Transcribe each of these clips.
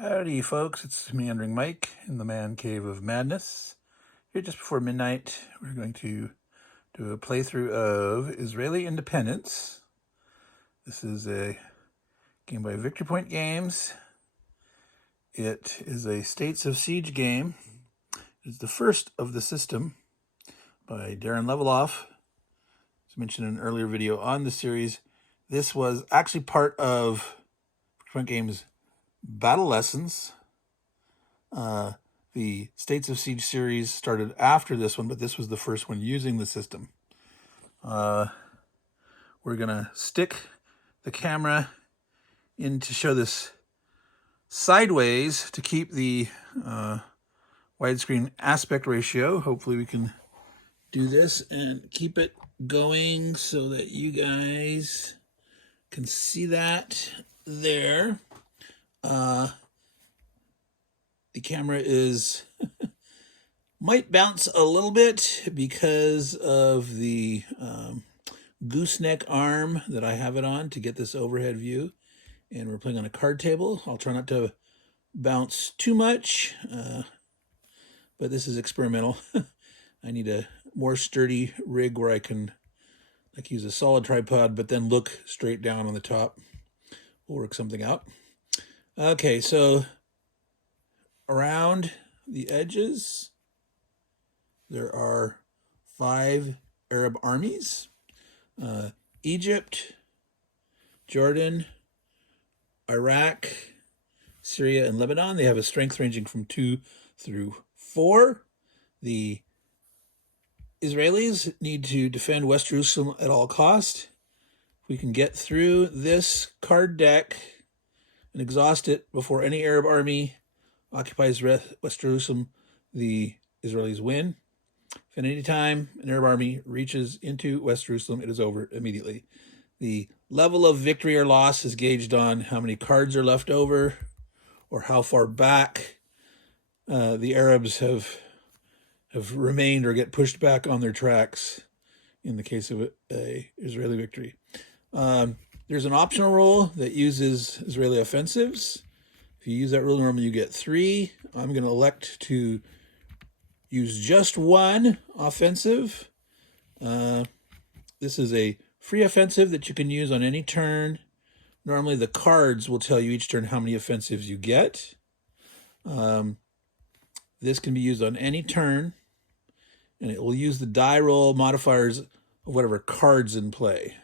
Howdy folks, it's Meandering Mike in the Man Cave of Madness. Here just before midnight, we're going to do a playthrough of Israeli Independence. This is a game by Victory Point Games. It is a States of Siege game. It's the first of the system by Darren Leveloff. As mentioned in an earlier video on the series, this was actually part of Victory Point Games' Battle Lessons. The States of Siege series started after this one, but this was the first one using the system. We're going to stick the camera in to show this sideways to keep the widescreen aspect ratio. Hopefully we can do this and keep it going so that you guys can see that there. The camera is might bounce a little bit because of the gooseneck arm that I have it on to get this overhead view. And we're playing on a card table. I'll try not to bounce too much, but this is experimental. I need a more sturdy rig where I can use a solid tripod, but then look straight down on the top. We'll work something out. Okay, so around the edges, there are 5 Arab armies. Egypt, Jordan, Iraq, Syria, and Lebanon. They have a strength ranging from 2 through 4. The Israelis need to defend West Jerusalem at all cost. If we can get through this card deck and exhaust it before any Arab army occupies West Jerusalem, the Israelis win. If at any time an Arab army reaches into West Jerusalem, it is over immediately. The level of victory or loss is gauged on how many cards are left over or how far back the Arabs have remained or get pushed back on their tracks in the case of a Israeli victory. There's an optional rule that uses Israeli offensives. If you use that rule, normally you get 3. I'm going to elect to use just 1 offensive. This is a free offensive that you can use on any turn. Normally the cards will tell you each turn how many offensives you get. This can be used on any turn, and it will use the die roll modifiers of whatever cards in play.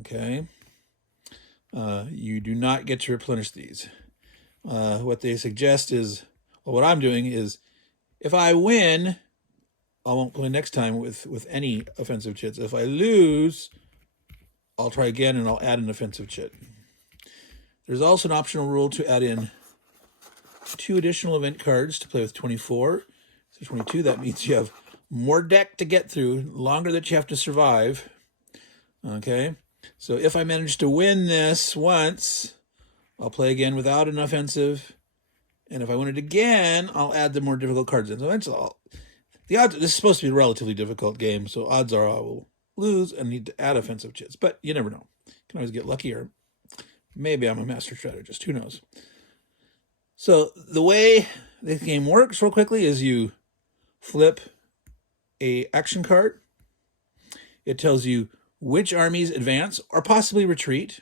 Okay. You do not get to replenish these. What they suggest is, well, what I'm doing is, if I win, I won't play next time with any offensive chits. If I lose, I'll try again and I'll add an offensive chit. There's also an optional rule to add in 2 additional event cards to play with 24. So 22, that means you have more deck to get through, longer that you have to survive. Okay, so if I manage to win this once, I'll play again without an offensive. And if I win it again, I'll add the more difficult cards in. So that's all. The odds, this is supposed to be a relatively difficult game, so odds are I will lose and need to add offensive chits. But you never know. You can always get lucky, or maybe I'm a master strategist. Who knows? So the way this game works real quickly is you flip a action card. It tells you which armies advance or possibly retreat.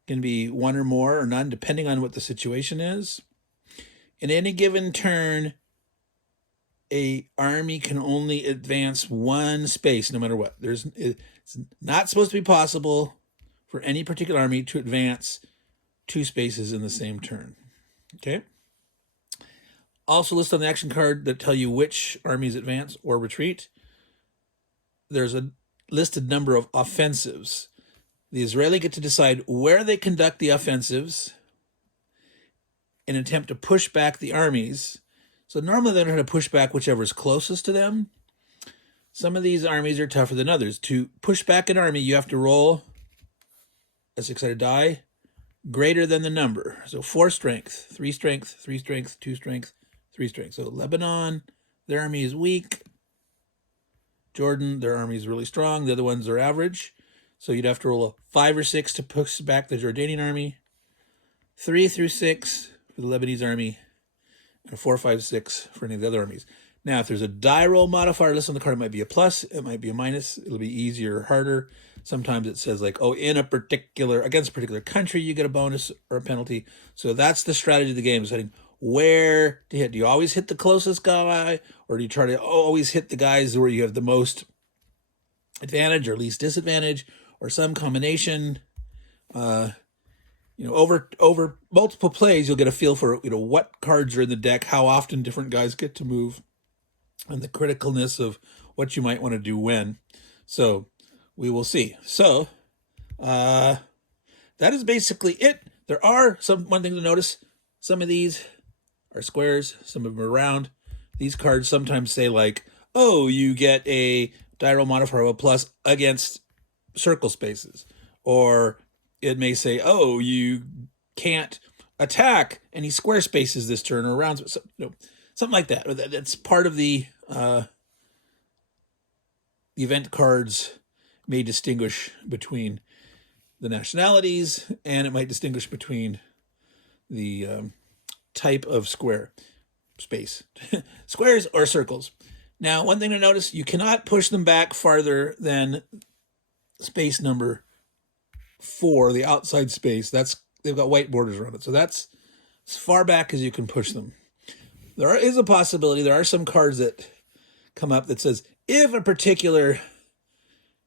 It can be 1 or more or none, depending on what the situation is. In any given turn, a army can only advance 1 space, no matter what. It's not supposed to be possible for any particular army to advance 2 spaces in the same turn. Okay. Also listed on the action card that tell you which armies advance or retreat. There's a listed number of offensives. The Israeli get to decide where they conduct the offensives in an attempt to push back the armies. So normally they're going to push back whichever is closest to them. Some of these armies are tougher than others. To push back an army, you have to roll a 6-sided die greater than the number. So 4 strength, 3 strength, 3 strength, 2 strength, 3 strength. So Lebanon, their army is weak. Jordan, their army is really strong. The other ones are average. So you'd have to roll a 5 or 6 to push back the Jordanian army. 3 through 6 for the Lebanese army, and a 4, 5, 6 for any of the other armies. Now, if there's a die roll modifier listed on the card, it might be a plus, it might be a minus, it'll be easier or harder. Sometimes it says like, oh, against a particular country, you get a bonus or a penalty. So that's the strategy of the game, setting where to hit. Do you always hit the closest guy, or do you try to always hit the guys where you have the most advantage or least disadvantage, or some combination? Over multiple plays, you'll get a feel for what cards are in the deck, how often different guys get to move, and the criticalness of what you might want to do when. So we will see. So that is basically it. There are one thing to notice. Some of these are squares, some of them are round. These cards sometimes say like, oh, you get a die roll modifier of a plus against circle spaces. Or it may say, oh, you can't attack any square spaces this turn or round, something like that. That's part of the event cards may distinguish between the nationalities, and it might distinguish between the type of square space, squares or circles. Now, one thing to notice, you cannot push them back farther than space number 4, the outside space. They've got white borders around it, so that's as far back as you can push them. There is a possibility, there are some cards that come up that says, if a particular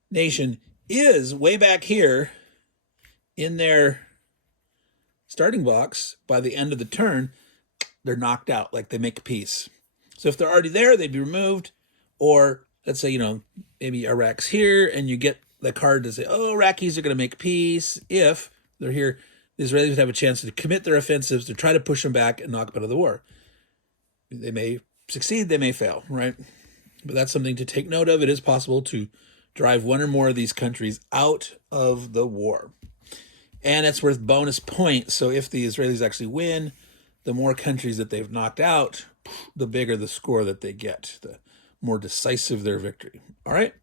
nation is way back here in their starting box by the end of the turn, they're knocked out, like they make peace. So if they're already there, they'd be removed. Or let's say, maybe Iraq's here, and you get the card to say, oh, Iraqis are going to make peace. If they're here, the Israelis would have a chance to commit their offensives to try to push them back and knock them out of the war. They may succeed, they may fail, right? But that's something to take note of. It is possible to drive one or more of these countries out of the war. And it's worth bonus points. So if the Israelis actually win, the more countries that they've knocked out, the bigger the score that they get, the more decisive their victory. All right?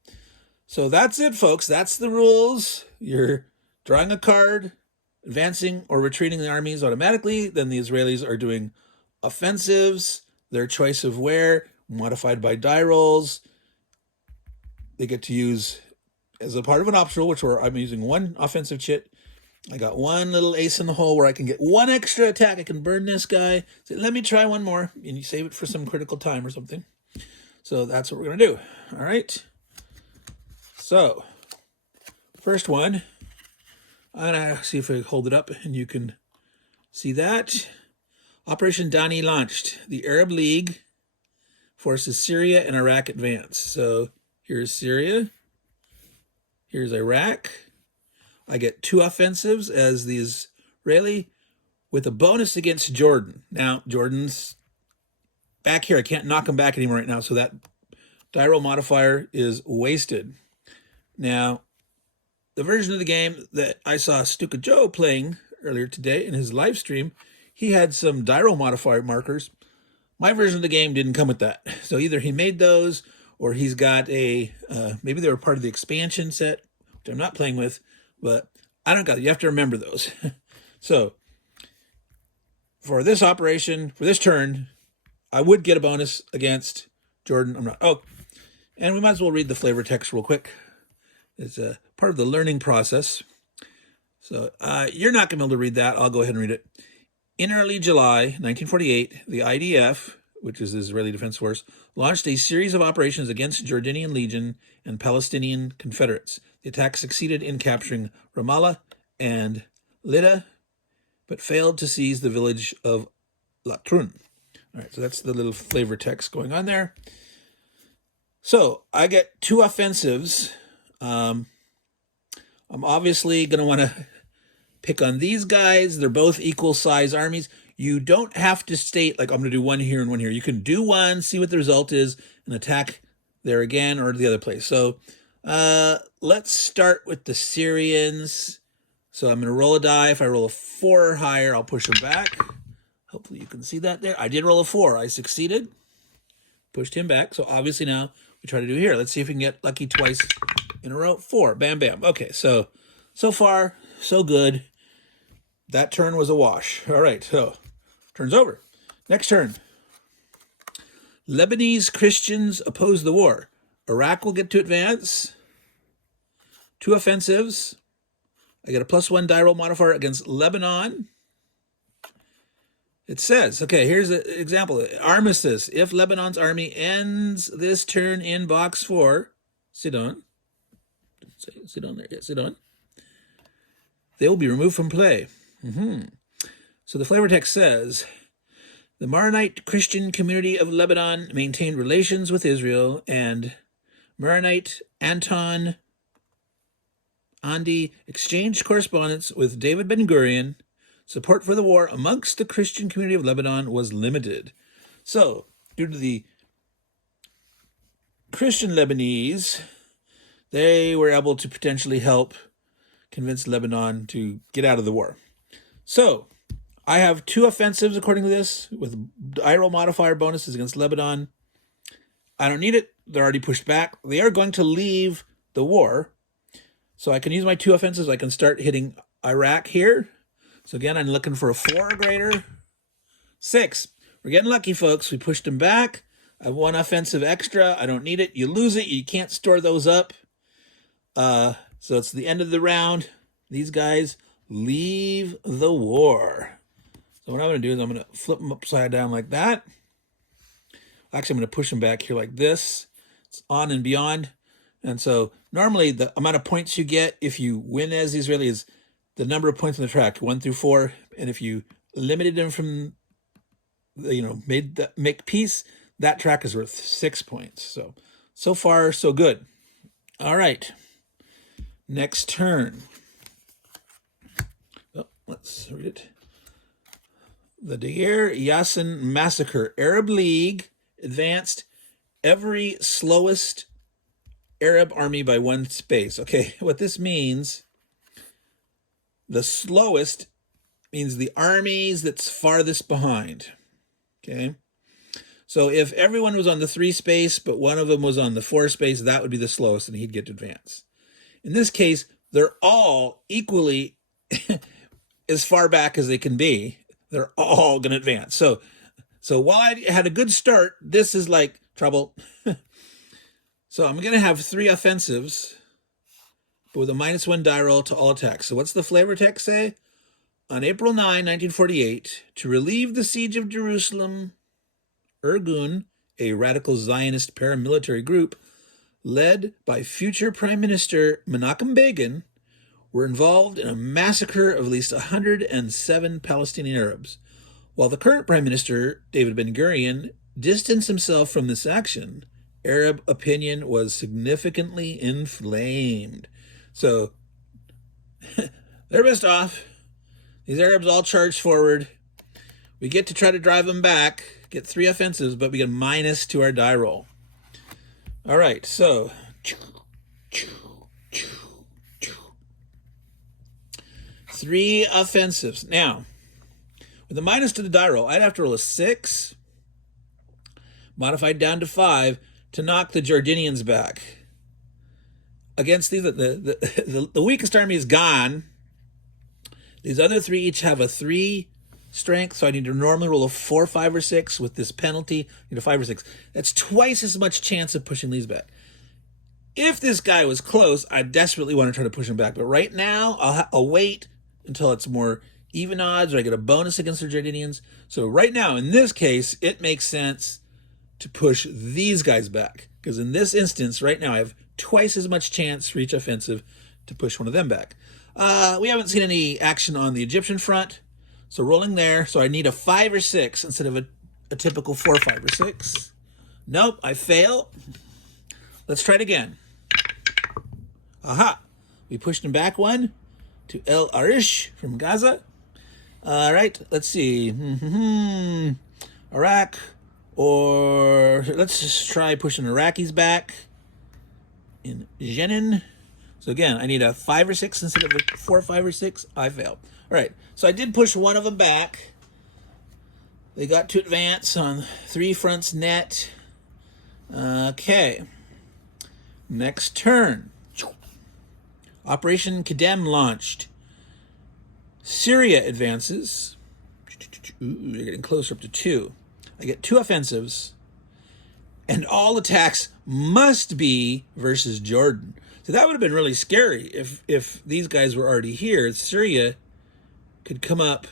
So that's it, folks. That's the rules. You're drawing a card, advancing or retreating the armies automatically. Then the Israelis are doing offensives, their choice of where, modified by die rolls. They get to use as a part of an optional, which I'm using one offensive chit. I got one little ace in the hole where I can get one extra attack. I can burn this guy. Say, let me try one more. And you save it for some critical time or something. So that's what we're going to do. All right. So, first one. I'm going to see if I hold it up and you can see that. Operation Dani launched. The Arab League forces Syria and Iraq advance. So here's Syria. Here's Iraq. I get 2 offensives as the Israeli with a bonus against Jordan. Now, Jordan's back here. I can't knock him back anymore right now, so that die roll modifier is wasted. Now, the version of the game that I saw Stuka Joe playing earlier today in his live stream, he had some die roll modifier markers. My version of the game didn't come with that. So either he made those, or he's got maybe they were part of the expansion set, which I'm not playing with, but I don't got it. You have to remember those. So for this operation, for this turn, I would get a bonus against Jordan. I'm not. Oh, and we might as well read the flavor text real quick. It's a part of the learning process. So you're not going to be able to read that. I'll go ahead and read it. In early July 1948, the IDF, which is the Israeli Defense Force, launched a series of operations against Jordanian Legion and Palestinian Confederates. The attack succeeded in capturing Ramallah and Lydda, but failed to seize the village of Latrun. All right, so that's the little flavor text going on there. So I get 2 offensives. I'm obviously going to want to pick on these guys. They're both equal size armies. You don't have to state, like, I'm going to do one here and one here. You can do one, see what the result is, and attack there again or the other place. So let's start with the Syrians. So I'm going to roll a die. If I roll a 4 or higher, I'll push them back. Hopefully you can see that there. I did roll a 4. I succeeded. Pushed him back. So obviously now we try to do here. Let's see if we can get lucky twice in a row. 4. Bam, bam. Okay, so far, so good. That turn was a wash. All right, so Turn's over. Next turn. Lebanese Christians oppose the war. Iraq will get to advance. 2 offensives. I get a +1 die roll modifier against Lebanon. It says, okay, here's an example. Armistice. If Lebanon's army ends this turn in box 4, Sidon. Sidon there. Yeah, Sidon. They will be removed from play. So the flavor text says, the Maronite Christian community of Lebanon maintained relations with Israel, and Maronite Anton Andi exchanged correspondence with David Ben-Gurion. Support for the war amongst the Christian community of Lebanon was limited. So, due to the Christian Lebanese, they were able to potentially help convince Lebanon to get out of the war. So, I have 2 offensives according to this, with die roll modifier bonuses against Lebanon. I don't need it. They're already pushed back. They are going to leave the war. So I can use my 2 offensives. I can start hitting Iraq here. So again, I'm looking for a 4 or greater. 6. We're getting lucky, folks. We pushed them back. I have 1 offensive extra. I don't need it. You lose it. You can't store those up. So it's the end of the round. These guys leave the war. So what I'm going to do is I'm going to flip them upside down like that. Actually, I'm going to push them back here like this. It's on and beyond. And so normally the amount of points you get if you win as the Israeli is the number of points on the track, 1 through 4. And if you limited them from, make peace, that track is worth 6 points. So far, so good. All right. Next turn. Oh, let's read it. The Deir Yassin Massacre. Arab League advanced every slowest Arab army by 1 space. Okay, what this means, the slowest means the armies that's farthest behind. Okay, so if everyone was on the 3 space, but one of them was on the 4 space, that would be the slowest, and he'd get to advance. In this case, they're all equally as far back as they can be. They're all going to advance. So while I had a good start, this is like trouble. So I'm going to have 3 offensives, but with a -1 die roll to all attacks. So what's the flavor text say? On April 9, 1948, to relieve the siege of Jerusalem, Irgun, a radical Zionist paramilitary group, led by future Prime Minister Menachem Begin, were involved in a massacre of at least 107 Palestinian Arabs. While the current Prime Minister, David Ben-Gurion, distanced himself from this action, Arab opinion was significantly inflamed. So, they're pissed off. These Arabs all charged forward. We get to try to drive them back, get 3 offensives, but we get -2 to our die roll. All right, so 3 offensives. Now, with a -2 to the die roll, I'd have to roll a 6, modified down to 5, to knock the Jordanians back. Against these, the weakest army is gone. These other 3 each have a 3 strength, so I need to normally roll a 4, 5, or 6. With this penalty, I need a 5 or 6. That's twice as much chance of pushing these back. If this guy was close, I desperately want to try to push him back. But right now, I'll wait until it's more even odds, or I get a bonus against the Jordanians. So right now, in this case, it makes sense to push these guys back. Because in this instance, right now, I have twice as much chance for each offensive to push one of them back. We haven't seen any action on the Egyptian front. So rolling there. So I need a 5 or 6 instead of a typical 4, 5, or 6. Nope, I fail. Let's try it again. Aha. We pushed him back 1 to El Arish from Gaza. All right, let's see. Iraq, or let's just try pushing Iraqis back in Jenin. So again, I need a 5 or 6 instead of a 4, 5, or 6. I failed. All right, so I did push one of them back. They got to advance on 3 fronts net. Okay. Next turn. Operation Kedem launched. Syria advances. Ooh, you're getting closer, up to 2. I get 2 offensives, and all attacks must be versus Jordan. So that would have been really scary if these guys were already here. Syria could come up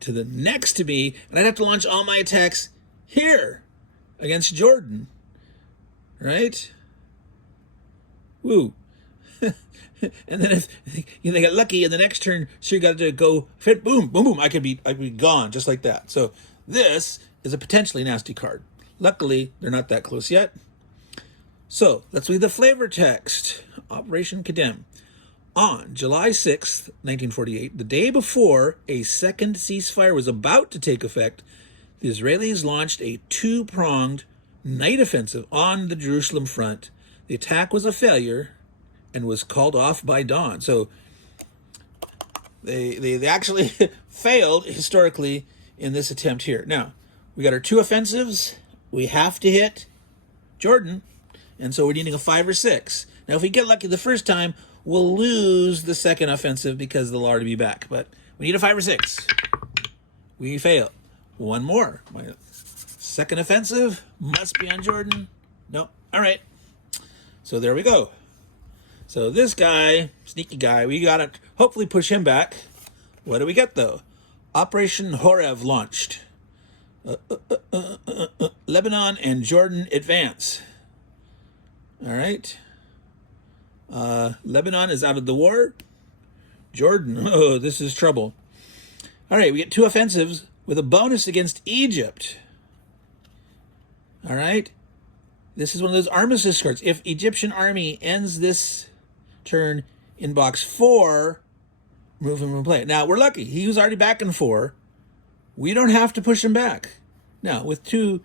to the next to me, and I'd have to launch all my attacks here against Jordan, right? Woo. And then if they got lucky in the next turn, Syria got to go fit, boom, boom, boom. I'd be gone just like that. So this is a potentially nasty card. Luckily, they're not that close yet. So let's read the flavor text. Operation Condemn. On July 6th, 1948, the day before a second ceasefire was about to take effect, the Israelis launched a 2-pronged night offensive on the Jerusalem front. The attack was a failure and was called off by dawn. So they actually failed historically in this attempt here. Now, we got our 2 offensives. We have to hit Jordan, and so we're needing a 5 or 6. Now, if we get lucky the first time, we'll lose the second offensive because they'll already be back. But we need a 5 or 6. We fail. 1 more. My second offensive must be on Jordan. Nope. All right. So there we go. So this guy, sneaky guy, we got to hopefully push him back. What do we get, though? Operation Horev launched. Lebanon and Jordan advance. All right. Lebanon is out of the war. Jordan, oh, this is trouble. All right, we get 2 offensives with a bonus against Egypt. All right. This is one of those armistice cards. If Egyptian army ends this turn in box 4, move him from play. Now, we're lucky. He was already back in 4. We don't have to push him back. Now, with two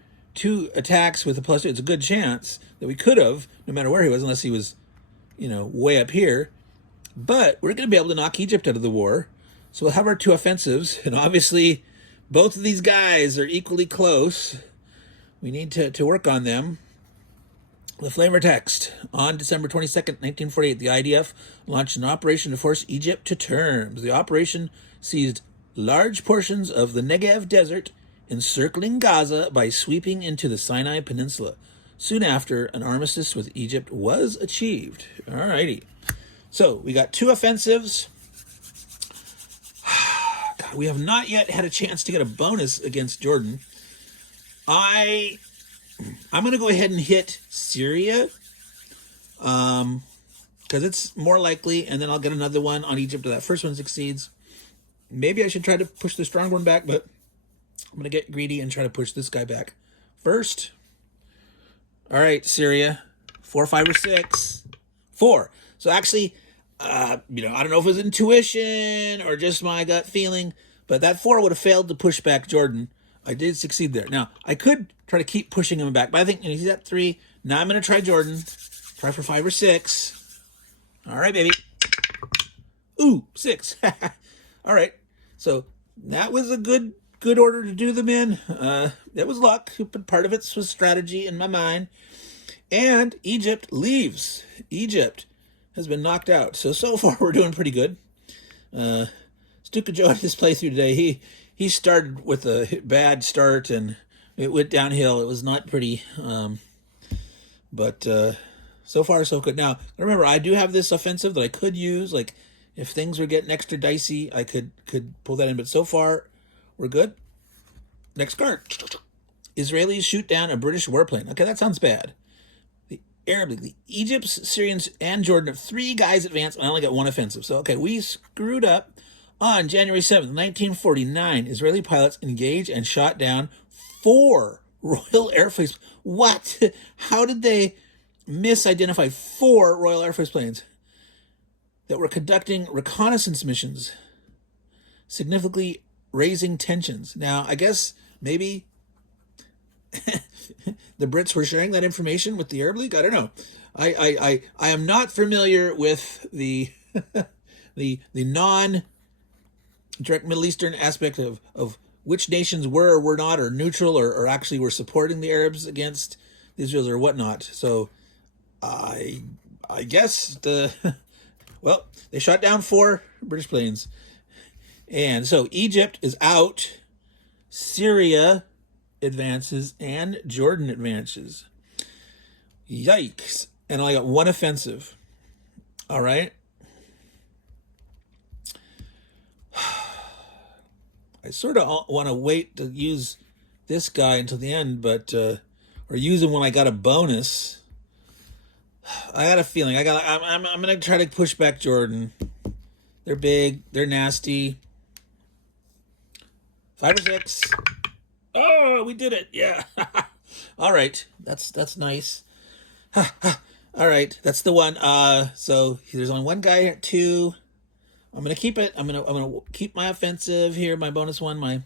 attacks with a +2, it's a good chance that we could have, no matter where he was, unless he was, way up here. But we're going to be able to knock Egypt out of the war. So we'll have our 2 offensives. And obviously, both of these guys are equally close. We need to work on them. The flavor text. On December 22nd, 1948, the IDF launched an operation to force Egypt to terms. The operation seized large portions of the Negev desert, encircling Gaza by sweeping into the Sinai Peninsula. Soon after, an armistice with Egypt was achieved. All righty. So we got 2 offensives. God, we have not yet had a chance to get a bonus against Jordan. I'm going to go ahead and hit Syria because it's more likely, and then I'll get another one on Egypt if that first one succeeds. Maybe I should try to push the strong one back, but I'm going to get greedy and try to push this guy back first. All right, Syria, 4, 5, or 6. 4. So actually, I don't know if it was intuition or just my gut feeling, but that 4 would have failed to push back Jordan. I did succeed there. Now, I could try to keep pushing him back, but I think he's at 3. Now I'm going to try Jordan. Try for 5 or 6. All right, baby. Ooh, 6. All right. So that was a good order to do them in. That was luck, but part of it was strategy in my mind. And Egypt leaves. Egypt has been knocked out. So far we're doing pretty good. Stuka Joe in his playthrough today, he started with a bad start and it went downhill. It was not pretty. But so far so good. Now, remember, I do have this offensive that I could use. Like, if things were getting extra dicey, I could pull that in. But so far, we're good. Next card. Israelis shoot down a British warplane. Okay, that sounds bad. The Arab League, the Egypt, Syrians, and Jordan have 3 guys advanced. I only got 1 offensive. So, okay, we screwed up. On January 7th, 1949, Israeli pilots engaged and shot down 4 Royal Air Force. What? How did they misidentify 4 Royal Air Force planes that were conducting reconnaissance missions, significantly raising tensions? Now, I guess maybe the Brits were sharing that information with the Arab League. I don't know. I am not familiar with the the non-direct Middle Eastern aspect of which nations were or were not, or neutral, or actually were supporting the Arabs against the Israelis or whatnot. So I guess well, they shot down 4 British planes. And so Egypt is out. Syria advances and Jordan advances. Yikes. And I got one offensive. All right. I sort of want to wait to use this guy until the end, but or use him when I got a bonus. I got a feeling I'm gonna try to push back Jordan. They're big, they're nasty. 5 or 6. Oh, we did it! Yeah. All right, that's nice. All right, that's the one. So there's only one guy at 2. I'm gonna keep it. I'm gonna keep my offensive here. My bonus one. My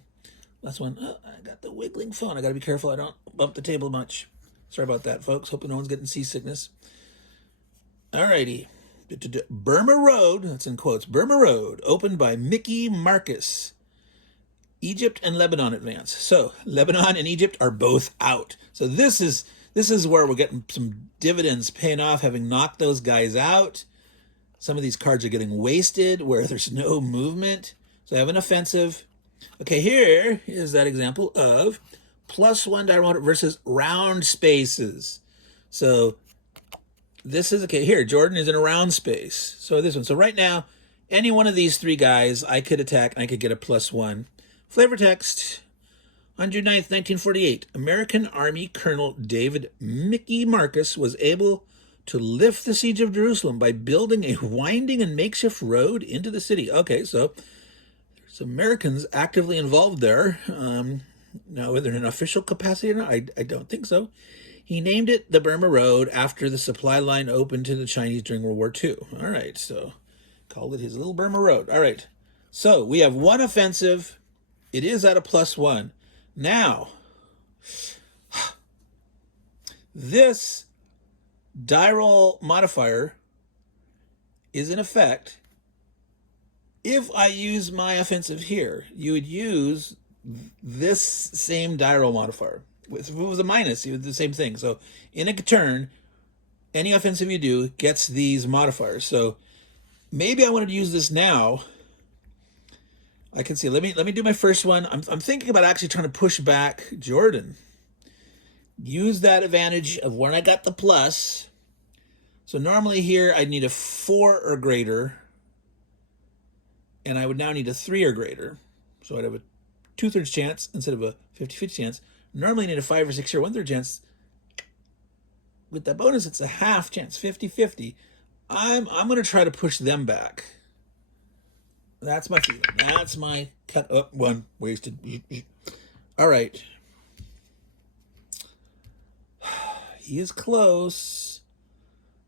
last one. Oh, I got the wiggling phone. I gotta be careful. I don't bump the table much. Sorry about that, folks. Hoping no one's getting seasickness. Alrighty. Burma Road. That's in quotes. Burma Road, opened by Mickey Marcus. Egypt and Lebanon advance. So Lebanon and Egypt are both out. So this is where we're getting some dividends paying off, having knocked those guys out. Some of these cards are getting wasted where there's no movement. So I have an offensive. Okay, here is that example of +1 diagonal versus round spaces. So this is, okay, here, Jordan is in a round space. So this one. So right now, any one of these 3 guys, I could attack and I could get a +1. Flavor text. On June 9th, 1948, American Army Colonel David Mickey Marcus was able to lift the siege of Jerusalem by building a winding and makeshift road into the city. Okay, so there's Americans actively involved there. Now, whether in an official capacity or not, I don't think so. He named it the Burma Road after the supply line opened to the Chinese during World War II. All right, so called it his little Burma Road. All right, so we have one offensive. It is at a +1. Now, this die roll modifier is in effect if I use my offensive here. You would use this same die roll modifier. If it was a minus, you would do the same thing. So in a turn, any offensive you do gets these modifiers. So maybe I wanted to use this now. I can see. Let me do my first one. I'm thinking about actually trying to push back Jordan. Use that advantage of when I got the plus. So normally here I'd need a 4 or greater, and I would now need a 3 or greater. So I'd have a 2/3 chance instead of a 50-50 chance. Normally I need a 5 or 6 or 1/3 chance. With that bonus, it's a half chance, 50-50. I'm going to try to push them back. That's my feeling. That's my cut up one wasted. All right. He is close.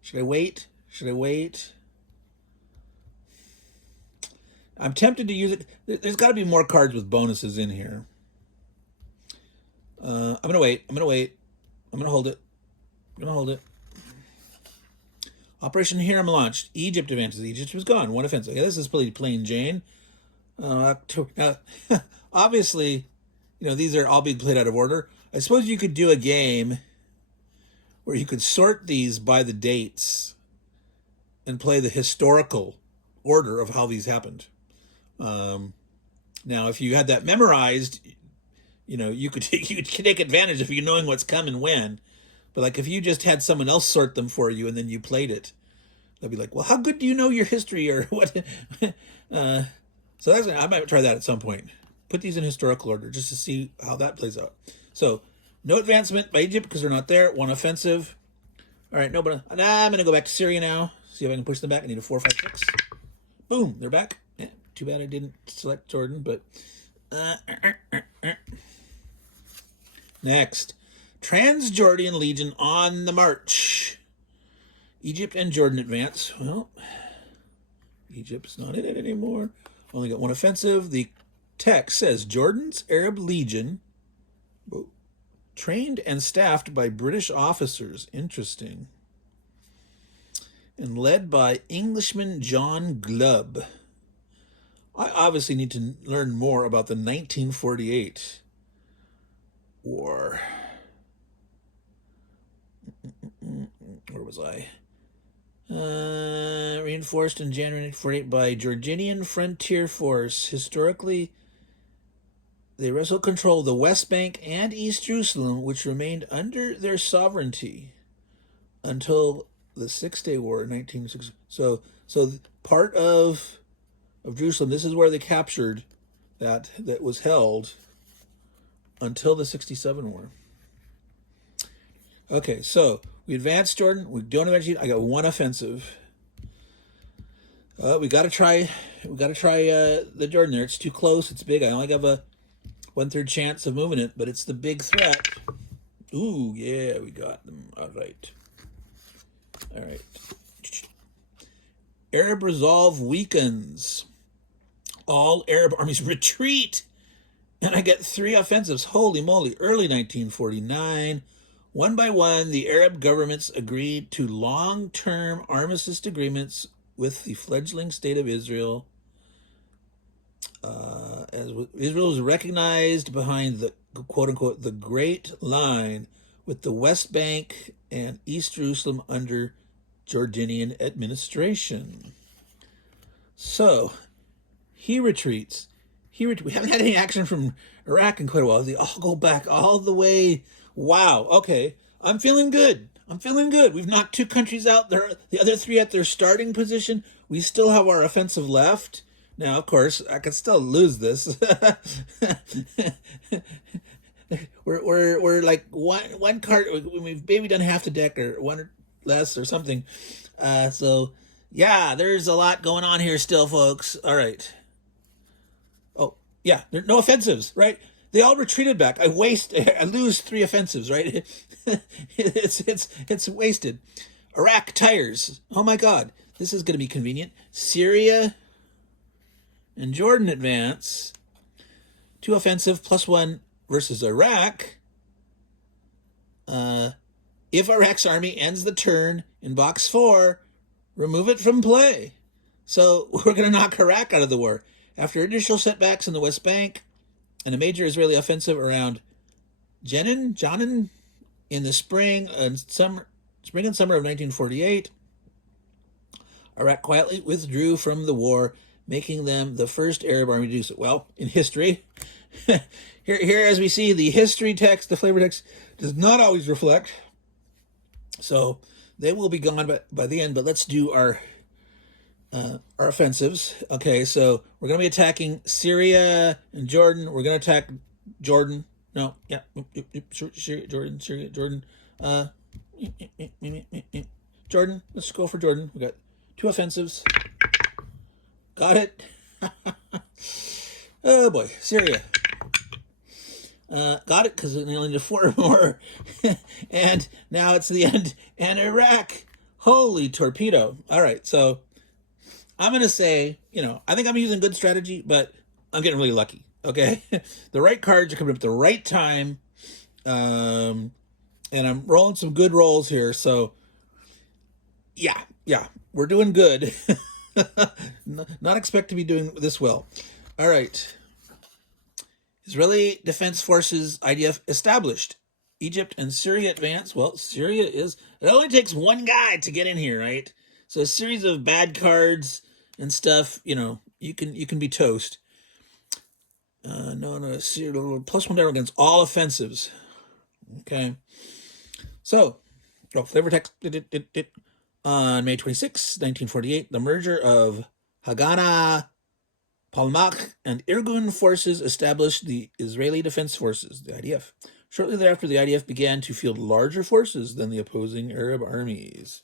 Should I wait? Should I wait? I'm tempted to use it. There's got to be more cards with bonuses in here. I'm going to wait. I'm going to wait. I'm going to hold it. I'm going to hold it. Operation Hiram launched. Egypt advances. Egypt was gone. One offense. Okay, this is pretty plain Jane. Now, obviously, these are all being played out of order. I suppose you could do a game where you could sort these by the dates and play the historical order of how these happened. Now, if you had that memorized, you could take advantage of you knowing what's coming when. But like if you just had someone else sort them for you and then you played it, they'd be like, well, how good do you know your history or what? So I might try that at some point. Put these in historical order just to see how that plays out. So no advancement by Egypt because they're not there. One offensive. All right, no, but I'm going to go back to Syria now. See if I can push them back. I need a 4, 5, 6. Boom, they're back. Yeah, too bad I didn't select Jordan, but next. Transjordan Legion on the march. Egypt and Jordan advance. Well, Egypt's not in it anymore. Only got one offensive. The text says Jordan's Arab Legion, trained and staffed by British officers. Interesting. And led by Englishman John Glubb. I obviously need to learn more about the 1948 war. Where was I? Reinforced in January 1948 by Jordanian Frontier Force. Historically They wrestled control of the West Bank and East Jerusalem, which remained under their sovereignty until the Six-Day War in 1960. So part of Jerusalem, this is where they captured that was held until the 67 war. Okay, so we advanced Jordan. We don't advance. I got one offensive. We got to try. We got to try the Jordan there. It's too close. It's big. I only have a 1/3 chance of moving it, but it's the big threat. Ooh, yeah, we got them. All right. All right. Arab resolve weakens. All Arab armies retreat. And I get 3 offensives. Holy moly. Early 1949. One by one, the Arab governments agreed to long-term armistice agreements with the fledgling state of Israel. As Israel was recognized behind the quote-unquote the Great Line with the West Bank and East Jerusalem under Jordanian administration. So he retreats. We haven't had any action from Iraq in quite a while. They all go back all the way. Wow. Okay. I'm feeling good. We've knocked 2 countries out. The other 3 at their starting position. We still have our offensive left. Now, of course, I could still lose this. we're like one card. We've maybe done half the deck or one or less or something. So yeah, there's a lot going on here still, folks. All right. Oh yeah, there no offensives, right? They all retreated back. I lose 3 offensives, right? It's wasted. Iraq tires. Oh my God, this is going to be convenient. Syria and Jordan advance. 2 offensive +1 versus Iraq. If Iraq's army ends the turn in box 4, remove it from play. So we're going to knock Iraq out of the war. After initial setbacks in the West Bank and a major Israeli offensive around Jenin in the spring and summer of 1948, Iraq quietly withdrew from the war, making them the first Arab army to do so. Well, in history, here as we see, the history text, the flavor text, does not always reflect. So they will be gone by the end, but let's do our offensives. Okay, so we're going to be attacking Syria and Jordan. We're going to attack Jordan. No, yeah, Syria, Jordan. Jordan, let's go for Jordan. We got 2 offensives. Got it. Oh boy, Syria. Got it, because we only need 4 more. And now it's the end. And Iraq. Holy torpedo. All right, so I'm going to say, I think I'm using good strategy, but I'm getting really lucky, okay? The right cards are coming up at the right time, and I'm rolling some good rolls here, so yeah, we're doing good. Not expect to be doing this well. All right. Israeli Defense Forces, IDF, established. Egypt and Syria advance. Well, Syria it only takes one guy to get in here, right? So a series of bad cards and stuff, you can be toast. No, Syria, +1 down against all offensives. Okay. So, flavor text. On May 26, 1948, the merger of Haganah, Palmach, and Irgun forces established the Israeli Defense Forces, the IDF. Shortly thereafter, the IDF began to field larger forces than the opposing Arab armies.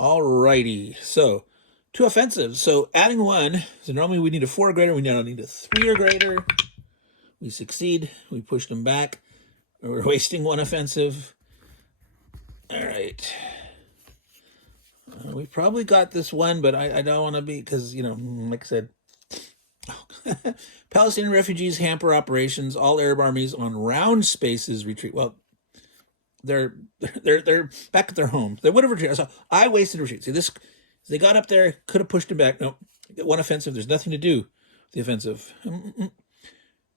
Alrighty, so 2 offensives. So adding 1, so normally we need a 4 or greater, we now need a 3 or greater. We succeed, we push them back. We're wasting 1 offensive. All right. We've probably got this one, but I don't want to be, because, like I said, Palestinian refugees hamper operations. All Arab armies on round spaces retreat. Well, they're back at their homes. They would have retreated. So I wasted retreat. See, they got up there, could have pushed them back. No, 1 offensive. There's nothing to do with the offensive.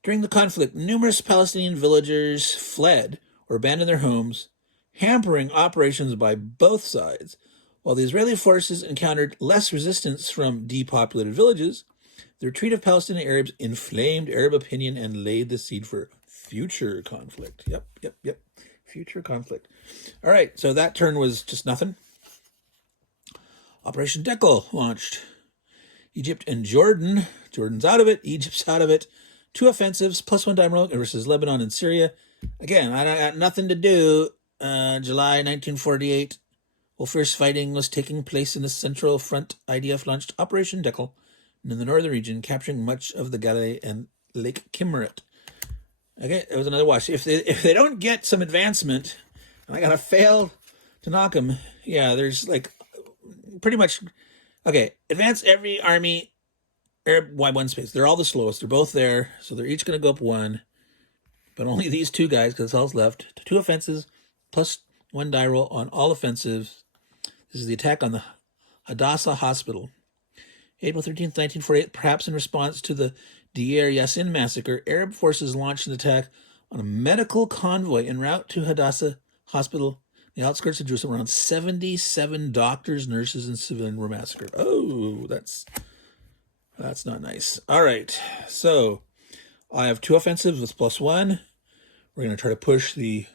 During the conflict, numerous Palestinian villagers fled or abandoned their homes, hampering operations by both sides. While the Israeli forces encountered less resistance from depopulated villages, The retreat of Palestinian Arabs inflamed Arab opinion and laid the seed for future conflict. Yep. Future conflict. All right, so that turn was just nothing. Operation Dekel launched. Egypt and Jordan. Jordan's out of it. Egypt's out of it. 2 offensives, +1 Daimler versus Lebanon and Syria. Again, I got nothing to do. July 1948, while fierce fighting was taking place in the Central Front, IDF launched Operation Dekel in the northern region, capturing much of the Galilee and Lake Kinneret. Okay, it was another watch. If they don't get some advancement, and I gotta fail to knock them, yeah, there's like pretty much okay. Advance every army, Arab Y1 space. They're all the slowest. They're both there, so they're each gonna go up 1, but only these 2 guys because all's left. 2 offenses, +1 die roll on all offensives. This is the attack on the Hadassah Hospital. April 13th, 1948, perhaps in response to the Deir Yassin massacre, Arab forces launched an attack on a medical convoy en route to Hadassah Hospital, the outskirts of Jerusalem. Around 77 doctors, nurses, and civilians were massacred. Oh, that's not nice. All right, so I have 2 offensives with +1. We're going to try to push the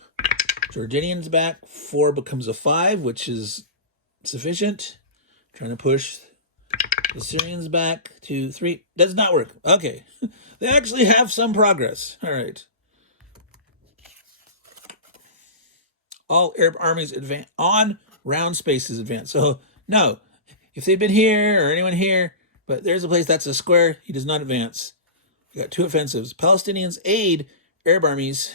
Jordanians back. 4 becomes a 5, which is sufficient. Trying to push the Syrians back to 3. Does not work. Okay. They actually have some progress. All right. All Arab armies advance on round spaces advance. So, no. If they'd been here or anyone here, but there's a place that's a square, he does not advance. We got 2 offensives. Palestinians aid Arab armies.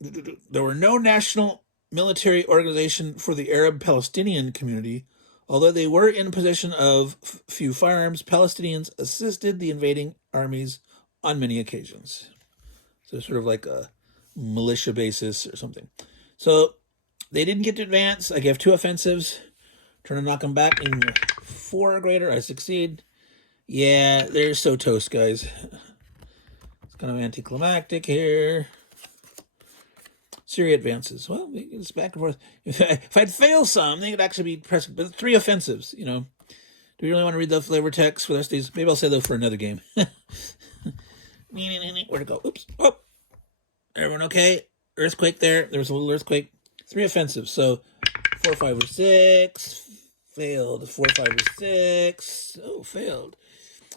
There were no national military organization for the Arab Palestinian community. Although they were in possession of few firearms, Palestinians assisted the invading armies on many occasions. So sort of like a militia basis or something. So they didn't get to advance. I gave 2 offensives. Trying to knock them back in 4 or greater. I succeed. Yeah, they're so toast, guys. It's kind of anticlimactic here. Syria advances. Well, it's back and forth. If I'd fail some, they could actually be pressing. But 3 offensives, Do we really want to read the flavor text for the rest of these? Maybe I'll save those for another game. Where'd it go? Oops. Oh. Everyone okay? Earthquake there. There was a little earthquake. 3 offensives. So 4, 5, or 6. Failed. 4, 5, or 6. Oh, failed.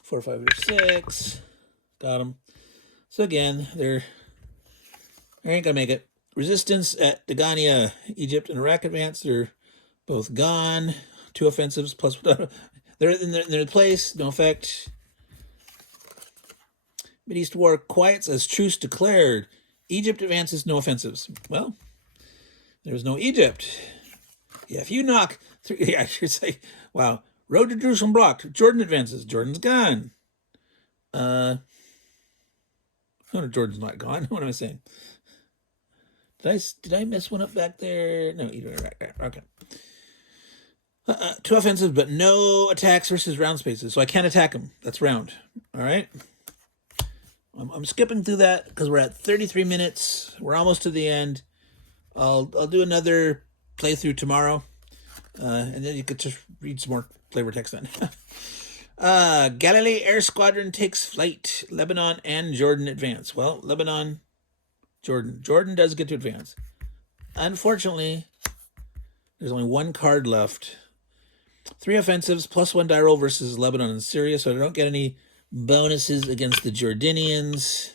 4, 5, or 6. Got them. So again, they ain't gonna make it. Resistance at Dagania, Egypt and Iraq advance. They're both gone. 2 offensives plus they're in their place. No effect. Mideast war quiets as truce declared. Egypt advances. No offensives. Well, there's no Egypt. Yeah, if you knock 3, yeah, I should say, wow. Road to Jerusalem blocked. Jordan advances. Jordan's gone. No, Jordan's not gone. What am I saying? Did I mess one up back there? No, okay. 2 offensives, but no attacks versus round spaces. So I can't attack them. That's round. All right. I'm skipping through that because we're at 33 minutes. We're almost to the end. I'll do another playthrough tomorrow, and then you could just read some more flavor text then. Galilee Air Squadron takes flight. Lebanon and Jordan advance. Well, Lebanon, Jordan. Jordan does get to advance. Unfortunately, there's only 1 card left. 3 offensives plus 1 die roll versus Lebanon and Syria, so I don't get any bonuses against the Jordanians.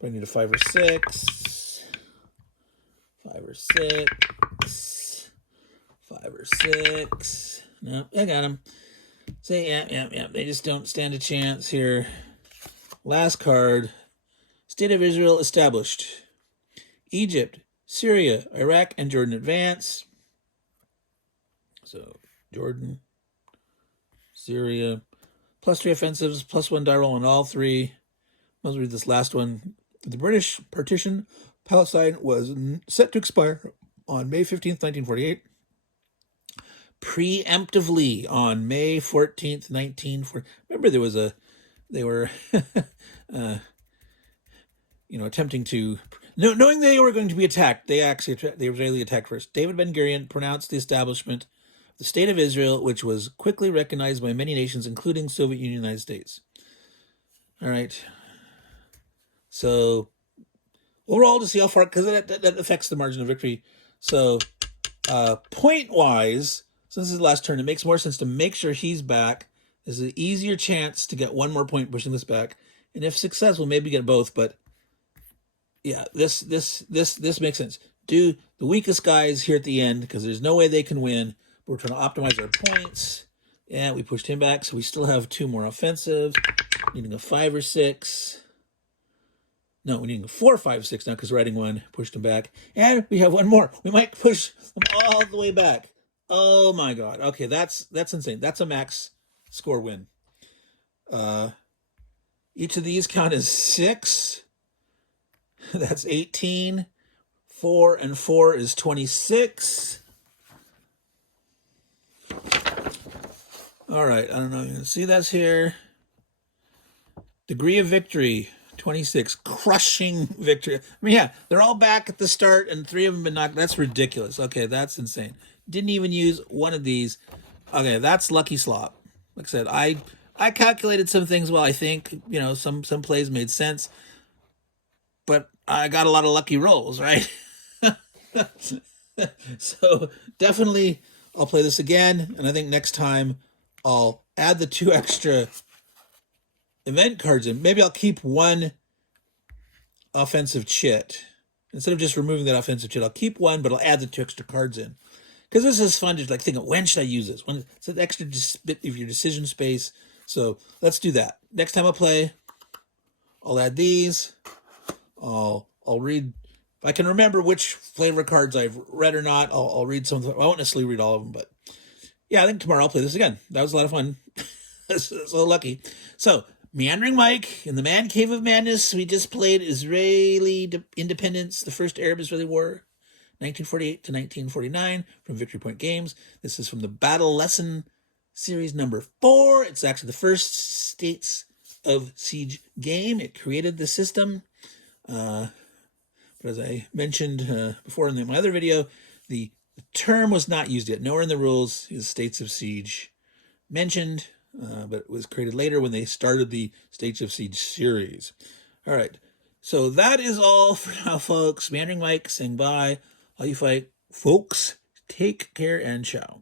But I need a 5 or 6. 5 or 6. 5 or 6. No, I got them. Say, yeah. They just don't stand a chance here. Last card. State of Israel established. Egypt, Syria, Iraq, and Jordan advance. So, Jordan, Syria, plus 3 offensives, plus 1 die roll on all 3. Let's read this last one. The British partition Palestine was set to expire on May 15th, 1948. Preemptively on May 14th, 1940. Remember they were attempting to, knowing they were going to be attacked, the Israeli attacked first. David Ben-Gurion pronounced the establishment the State of Israel, which was quickly recognized by many nations, including Soviet Union and United States. All right. So overall, to see how far, because that affects the margin of victory. So point-wise, since this is the last turn, it makes more sense to make sure he's back. There's an easier chance to get one more point pushing this back. And if successful, maybe get both. But yeah, this makes sense. Do the weakest guys here at the end, because there's no way they can win. But we're trying to optimize our points. Yeah, we pushed him back, so we still have 2 more offensive. Needing a 5 or 6. No, we need a 4, 5, 6 now because we're adding 1. Pushed him back. And we have 1 more. We might push them all the way back. Oh my god. Okay, that's insane. That's a max score win. Each of these count as 6. That's 18. 4 and 4 is 26. All right, I don't know. You can see that's here. Degree of victory, 26. Crushing victory. I mean, yeah, they're all back at the start, and 3 of them been knocked. That's ridiculous. Okay, that's insane. Didn't even use one of these. Okay, that's lucky slop. Like I said, I calculated some things well. I think, you know, some plays made sense, but I got a lot of lucky rolls, right? So definitely I'll play this again, and I think next time I'll add the 2 extra event cards in. Maybe I'll keep 1 offensive chit. Instead of just removing that offensive chit, I'll keep 1, but I'll add the 2 extra cards in. Because this is fun to like think of, when should I use this? When it's an extra bit of your decision space. So let's do that. Next time I play, I'll add these. I'll read, if I can remember which flavor cards I've read or not, I'll read some of them. I won't necessarily read all of them, but yeah, I think tomorrow I'll play this again. That was a lot of fun. So lucky. So, Meandering Mike in the Man Cave of Madness. We just played Israeli independence, the first Arab-Israeli war, 1948 to 1949, from Victory Point Games. This is from the Battle Lesson Series number 4. It's actually the first States of Siege game. It created the system. But as I mentioned before in my other video, the term was not used yet. Nowhere in the rules is States of Siege mentioned, but it was created later when they started the States of Siege series. All right, so that is all for now, folks. Meandering Mike saying bye. All you fight folks, take care and ciao.